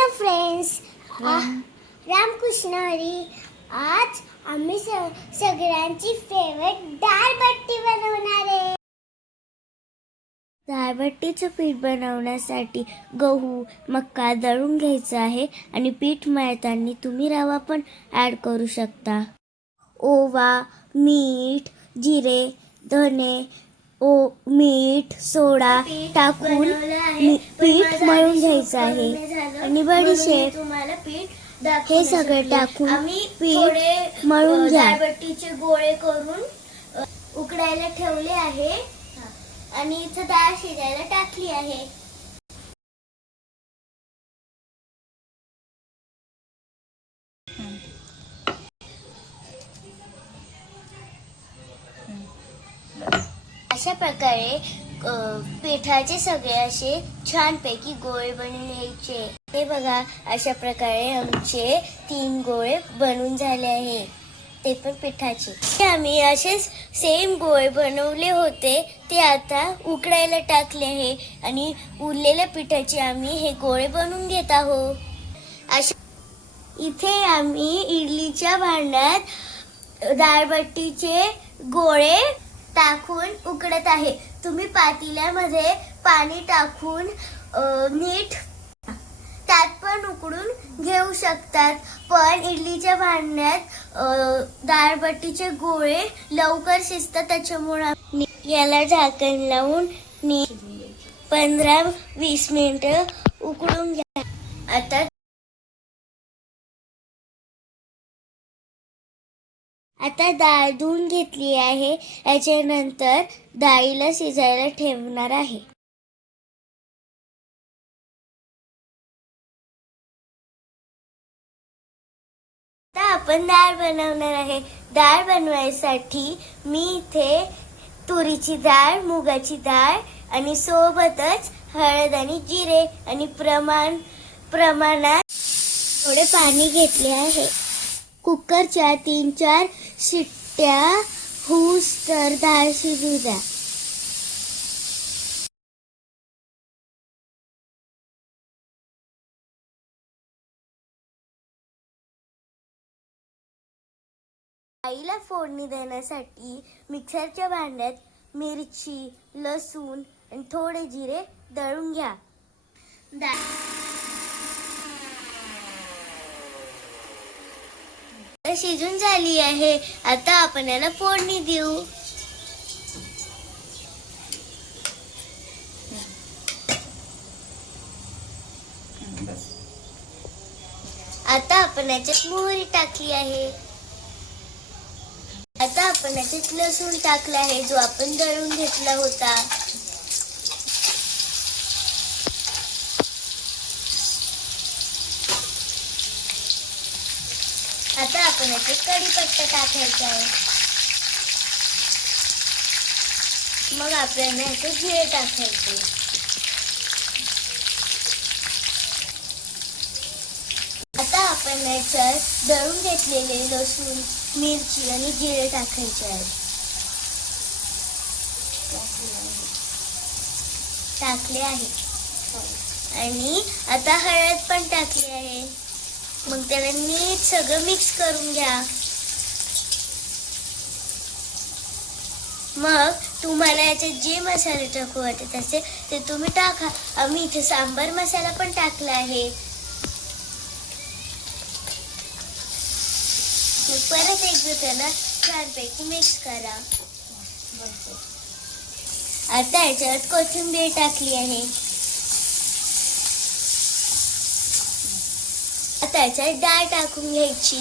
Hello friends, Ramakrishna Hari. आज आम्ही सगळ्यांची फेवरेट दाळबट्टी बनवणार आहे. दाळबट्टीचं पीठ बनवण्यासाठी गहू मक्का दळून घ्यायचा आहे आणि पीठ मळताना तुम्ही रवा पण ॲड करू शकता. ओवा, मीठ, जिरे, धने, मीठ, सोडा टाकून पीठ मळून घ्यायचं आहे आणि बडीशेप हे सगळे टाकून पीठ मळून घ्या. दाळबट्टीचे गोळे करून उकडायला ठेवले आहे आणि इथं डाळ शिजायला टाकली आहे. अशा प्रकारे पिठाचे सगळे असे छानपैकी गोळे बनवून घ्यायचे. हे बघा, अशा प्रकारे आमचे 3 गोळे बनून झाले आहे, ते पण पिठाचे. आम्ही असेच सेम गोळे बनवले होते, ते आता उकडायला टाकले आहे आणि उरलेल्या पिठाचे आम्ही हे गोळे बनवून घेत आहोत. इथे आम्ही इडलीच्या भांड्यात दाळबट्टीचे गोळे टाकून उकडत आहे. तुम्ही पातेल्यामध्ये पाणी टाकून नीट त्यात पण उकडून घेऊ शकतात, पण इडलीच्या भांड्यात दाळबट्टीचे गोळे लवकर शिजतात, त्याच्यामुळे याला झाकण लावून 15-20 मिनिटं उकडून घ्या. आता डाळ धुवून घेतली आहे. याच्यानंतर डाळीला शिजायला ठेवणार आहे. आता आपण डाळ बनवणार आहे. डाळ बनवायसाठी मी इथे तुरीची डाळ, मुगाची डाळ आणि सोबतच हळद आणि जिरे आणि प्रमाणात थोडे पाणी घेतले आहे. कुकरच्या 3-4 शिट्ट्या होऊस तर डाळ शिजू द्या. डाळीला फोडणी देण्यासाठी मिक्सरच्या भांड्यात मिरची, लसूण आणि थोडे जिरे दळून घ्या. शिजून झाली आहे. आता आपण याला फोडणी देऊ. आता आपण याच्यात मोहरी टाकली आहे. आता आपण याच्यात लसूण टाकला आहे, जो आपण दळून घेतला होता. आता आपण याच्यात कढीपत्ता टाकायचा आहे. मग आपल्याला याच्यात जिरे टाकायचे. आता आपण याच्यात दळून घेतलेले लसूण, मिरची आणि जिरे टाकायचे आहे. टाकले आहे आणि आता हळद पण टाकली आहे. मग त्याला नीट सगळं मिक्स करून घ्या. मग तुम्हाला याच्यात जे मसाले टाकू वाटत असेल ते तुम्ही टाका. आम्ही इथे सांबार मसाला पण टाकला आहे. मग परत एकदा त्याला छानपैकी मिक्स करा. आता याच्यात कोथिंबीर टाकली आहे. आता याच्यात डाळ टाकून घ्यायची.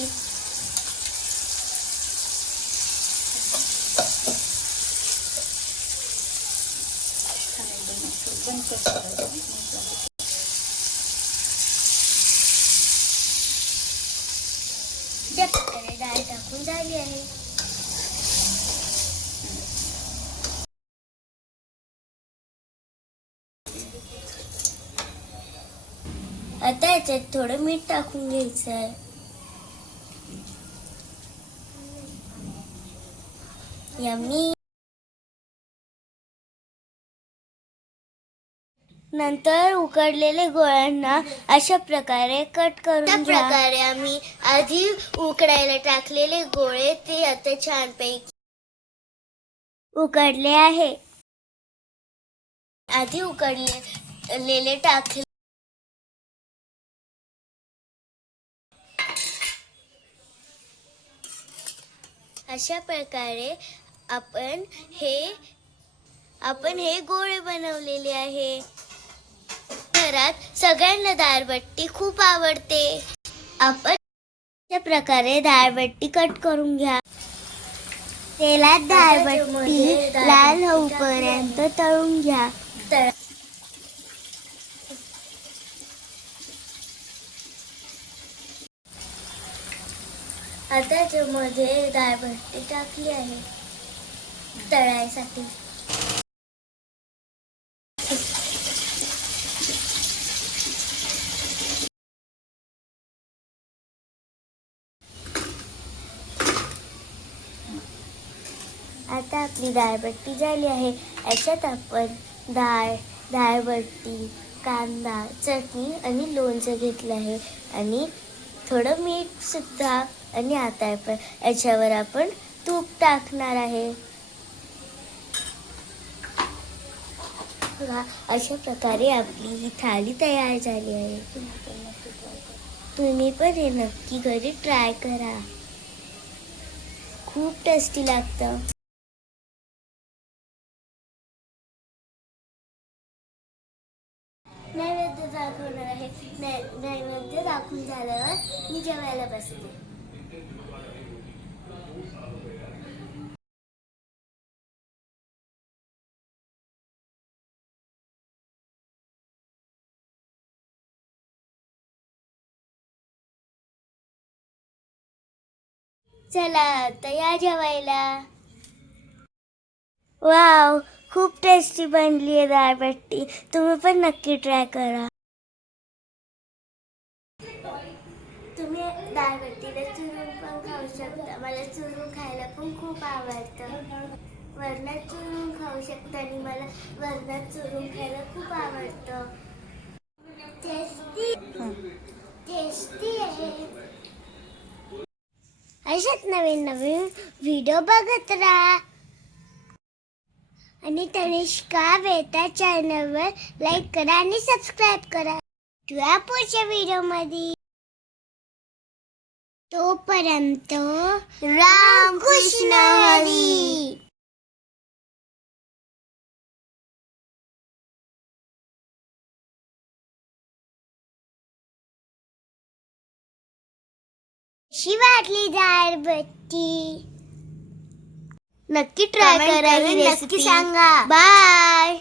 ज्या प्रकारे डाळ टाकून झाली आहे. आता याच्यात थोडं मीठ टाकून घ्यायचं आहे. यम्मी. नंतर उकडलेले गोळ्यांना अशा प्रकारे कट त्या करून घ्या. प्रकारे आम्ही आधी उकडायला टाकलेले गोळे ते आता छानपैकी उकडले आहे. आधी उकडलेले टाकले. अशा प्रकारे आपण हे गोळे बनवलेले आहे. घरात सगळ्यांना दालबट्टी खूप आवडते. आपण अशा प्रकारे दाळबट्टी कट करून घ्या. तेलात दाळबट्टी लाल होईपर्यंत तळून घ्या. आता त्यामध्ये दालबट्टी टाकली आहे तळायसाठी. आता आपली दाळबट्टी झाली आहे. याच्यात आपण दाळबट्टी, कांदा, चटणी आणि लोणचं घेतलं आहे आणि थोडं मीठ सुद्धा. आणि आता याच्यावर आपण तूप टाकणार आहे. बघा, अशा प्रकारे आपली ही थाली तयार झाली आहे. तुम्ही पण हे नक्की घरी ट्राय करा. खूप टेस्टी लागतं. नैवेद्य दाखवणार आहे. नैवेद्य दाखवून झाल्यावर मी जेवायला बसते. चला आता या जेवायला. वाव, खूप टेस्टी बनली आहे दाळबट्टी. तुम्ही पण नक्की ट्राय करा. तुम्ही दाळबट्टीला चुरून पण खाऊ शकता. मला चुरून खायला पण खूप आवडतं. वरणात चुरून खाऊ शकता आणि मला वरणात चुरून खायला खूप आवडतं. टेस्टी आहे. अशाच नवीन नवीन व्हिडिओ बघत राहा आणि तनिष्का बेता चॅनलवर लाईक करा आणि सबस्क्राईब करा. तुला पुढच्या व्हिडिओमध्ये. तोपर्यंत रामकृष्ण हरी. कशी वाटली दाळबट्टी? नक्की ट्राय करा. नक्की सांगा. बाय.